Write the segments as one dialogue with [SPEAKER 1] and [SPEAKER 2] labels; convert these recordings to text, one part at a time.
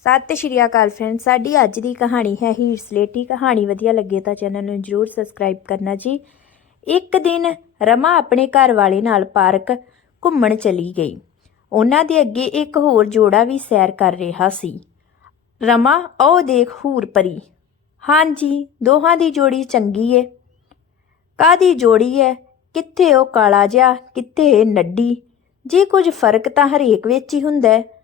[SPEAKER 1] ਸਤਿ ਸ਼੍ਰੀ ਅਕਾਲ ਫਰੈਂਡ ਸਾਡੀ ਅੱਜ ਦੀ ਕਹਾਣੀ ਹੈ ਹੀਰ ਸਲੇਟੀ ਕਹਾਣੀ ਵਧੀਆ ਲੱਗੇ ਤਾਂ ਚੈਨਲ ਨੂੰ ਜਰੂਰ ਸਬਸਕ੍ਰਾਈਬ ਕਰਨਾ ਜੀ। ਇੱਕ ਦਿਨ ਰਮਾ ਆਪਣੇ ਘਰ ਵਾਲੇ ਨਾਲ ਪਾਰਕ ਘੁੰਮਣ ਚਲੀ ਗਈ। ਉਹਨਾਂ ਦੇ ਅੱਗੇ ਇੱਕ ਹੋਰ ਜੋੜਾ ਵੀ ਸੈਰ ਕਰ ਰਿਹਾ ਸੀ। ਰਮਾ ਉਹ ਦੇਖ ਹੂਰ ਪਰੀ। ਹਾਂਜੀ, ਦੋਹਾਂ ਦੀ ਜੋੜੀ ਚੰਗੀ ਏ। ਕਾਦੀ ਜੋੜੀ ਏ? ਕਿੱਥੇ ਉਹ ਕਾਲਾ ਜਿਹਾ, ਕਿੱਥੇ ਨੱਡੀ? ਜੇ ਕੁਝ ਫ਼ਰਕ ਤਾਂ ਹਰੇਕ ਵਿੱਚ ਹੀ ਹੁੰਦਾ ਹੈ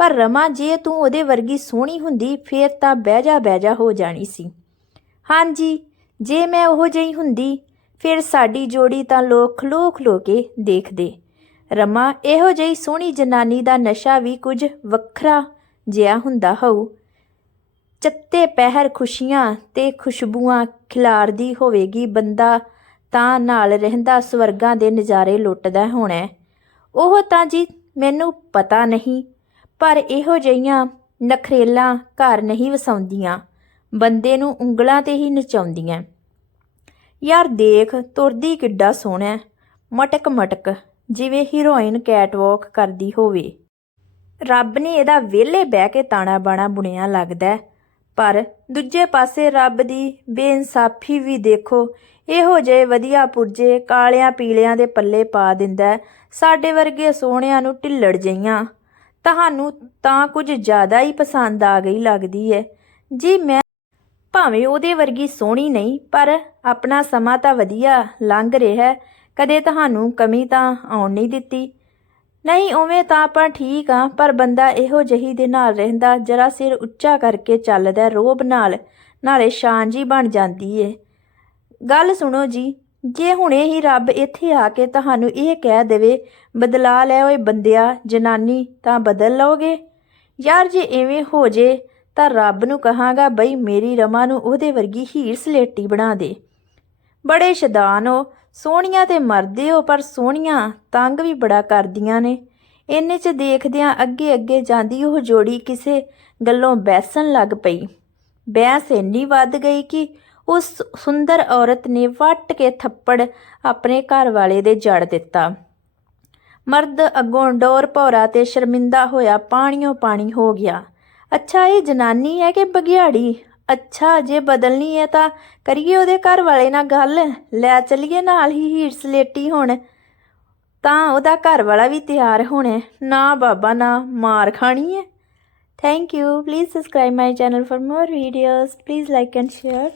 [SPEAKER 1] ਪਰ ਰਮਾ, ਜੇ ਤੂੰ ਉਹਦੇ ਵਰਗੀ ਸੋਹਣੀ ਹੁੰਦੀ, ਫੇਰ ਤਾਂ ਬਹਿ ਜਾ ਬਹਿ ਜਾ ਹੋ ਜਾਣੀ ਸੀ। ਹਾਂਜੀ, ਜੇ ਮੈਂ ਉਹ ਜਿਹੀ ਹੁੰਦੀ, ਫਿਰ ਸਾਡੀ ਜੋੜੀ ਤਾਂ ਲੋਕ ਖਲੋ ਖਲੋ ਕੇ ਦੇਖਦੇ। ਰਮਾ, ਇਹੋ ਜਿਹੀ ਸੋਹਣੀ ਜਨਾਨੀ ਦਾ ਨਸ਼ਾ ਵੀ ਕੁਝ ਵੱਖਰਾ ਜਿਹਾ ਹੁੰਦਾ ਹੋਊ। ਚੱਤੇ ਪਹਿਰ ਖੁਸ਼ੀਆਂ ਤੇ ਖੁਸ਼ਬੂਆਂ ਖਿਲਾਰਦੀ ਹੋਵੇਗੀ ਬੰਦਾ, ਤਾਂ ਨਾਲ ਰਹਿੰਦਾ ਸਵਰਗਾਂ ਦੇ ਨਜ਼ਾਰੇ ਲੁੱਟਦਾ ਹੋਣਾ। ਉਹ ਤਾਂ ਜੀ, ਮੈਨੂੰ ਪਤਾ ਨਹੀਂ ਪਰ ਇਹੋ ਜਿਹੀਆਂ ਨਖਰੇਲਾਂ ਘਰ ਨਹੀਂ ਵਸਾਉਂਦੀਆਂ। ਬੰਦੇ ਨੂੰ ਉਂਗਲਾਂ ਤੇ ਹੀ ਨਚਾਉਂਦੀਆਂ। ਯਾਰ ਦੇਖ, ਤੁਰਦੀ ਕਿੱਡਾ ਸੋਹਣਾ ਮਟਕ ਮਟਕ, ਜਿਵੇਂ ਹੀਰੋਇਨ ਕੈਟਵਾਕ ਕਰਦੀ ਹੋਵੇ। ਰੱਬ ਨੇ ਇਹਦਾ ਵਿਹਲੇ ਬਹਿ ਕੇ ਤਾਣਾ ਬਾਣਾ ਬੁਣਿਆ ਲੱਗਦਾ ਪਰ ਦੂਜੇ ਪਾਸੇ ਰੱਬ ਦੀ ਬੇਇਨਸਾਫੀ ਵੀ ਦੇਖੋ, ਇਹੋ ਜਿਹੇ ਵਧੀਆ ਪੁਰਜੇ ਕਾਲਿਆਂ ਪੀਲਿਆਂ ਦੇ ਪੱਲੇ ਪਾ ਦਿੰਦਾ ਸਾਡੇ ਵਰਗੇ ਸੋਹਣਿਆਂ ਨੂੰ ਢਿੱਲੜ ਜਈਆਂ ਤੁਹਾਨੂੰ ਤਾਂ ਕੁਝ ਜ਼ਿਆਦਾ ਹੀ ਪਸੰਦ ਆ ਗਈ ਲੱਗਦੀ ਹੈ ਜੀ ਮੈਂ ਭਾਵੇਂ ਉਹਦੇ ਵਰਗੀ ਸੋਹਣੀ ਨਹੀਂ, ਪਰ ਆਪਣਾ ਸਮਾਂ ਤਾਂ ਵਧੀਆ ਲੰਘ ਰਿਹਾ ਕਦੇ ਤੁਹਾਨੂੰ ਕਮੀ ਤਾਂ ਆਉਣ ਨਹੀਂ ਦਿੱਤੀ। ਨਹੀਂ, ਉਵੇਂ ਤਾਂ ਆਪਾਂ ਠੀਕ ਆ, ਪਰ ਬੰਦਾ ਇਹੋ ਜਹੀ ਦੇ ਨਾਲ ਰਹਿੰਦਾ, ਜਰਾ ਸਿਰ ਉੱਚਾ ਕਰਕੇ ਚੱਲਦਾ ਰੋਬ ਨਾਲ, ਨਾਲੇ ਸ਼ਾਨ ਜੀ ਬਣ ਜਾਂਦੀ ਏ ਗੱਲ ਸੁਣੋ ਜੀ ਜੇ ਹੁਣੇ ਹੀ ਰੱਬ ਇੱਥੇ ਆ ਕੇ ਤੁਹਾਨੂੰ ਇਹ ਕਹਿ ਦੇਵੇ, ਬਦਲਾ ਲੈ ਓਏ ਬੰਦਿਆ, ਜਨਾਨੀ, ਤਾਂ ਬਦਲ ਲਓਗੇ? ਯਾਰ ਜੇ ਐਵੇਂ ਹੋ ਜੇ, ਤਾਂ ਰੱਬ ਨੂੰ ਕਹਾਂਗਾ ਬਈ ਮੇਰੀ ਰਮਾ ਨੂੰ ਉਹਦੇ ਵਰਗੀ ਹੀਰ ਸਲੇਟੀ ਬਣਾ ਦੇ। ਬੜੇ ਸ਼ਦਾਨ ਹੋ, ਸੋਹਣੀਆਂ ਤੇ ਮਰਦੇ ਹੋ, ਪਰ ਸੋਹਣੀਆਂ ਤੰਗ ਵੀ ਬੜਾ ਕਰਦੀਆਂ ਨੇ। ਇੰਨੇ ਚ ਦੇਖਦਿਆਂ ਅੱਗੇ ਅੱਗੇ ਜਾਂਦੀ ਉਹ ਜੋੜੀ ਕਿਸੇ ਗੱਲੋਂ ਬੈਸਣ ਲੱਗ ਪਈ। ਬਹਿਸ ਇੰਨੀ ਵੱਧ ਗਈ ਕਿ ਉਸ ਸੁੰਦਰ ਔਰਤ ਨੇ ਵੱਟ ਕੇ ਥੱਪੜ ਆਪਣੇ ਘਰ ਵਾਲੇ ਦੇ ਜੜ ਦਿੱਤਾ। ਮਰਦ ਅੱਗੋਂ ਡੋਰ ਭੌਰਾ ਤੇ ਸ਼ਰਮਿੰਦਾ ਹੋਇਆ ਪਾਣੀਓ ਪਾਣੀ ਹੋ ਗਿਆ। ਅੱਛਾ, ਇਹ ਜਨਾਨੀ ਹੈ ਕਿ ਬਗਿਆੜੀ ਅੱਛਾ, ਜੇ ਬਦਲਣੀ ਹੈ ਤਾਂ ਕਰੀਏ ਉਹਦੇ ਘਰ ਵਾਲੇ ਨਾਲ ਗੱਲ। ਲੈ ਚੱਲੀਏ ਨਾਲ ਹੀ ਹੀਰ ਸਲੇਟੀ ਹੁਣ। ਤਾਂ ਉਹਦਾ ਘਰ ਵਾਲਾ ਵੀ ਤਿਆਰ ਹੋਣਾ। ਨਾ ਬਾਬਾ, ਨਾ ਮਾਰ ਖਾਣੀ ਹੈ। Thank you please subscribe my channel for more videos please like and share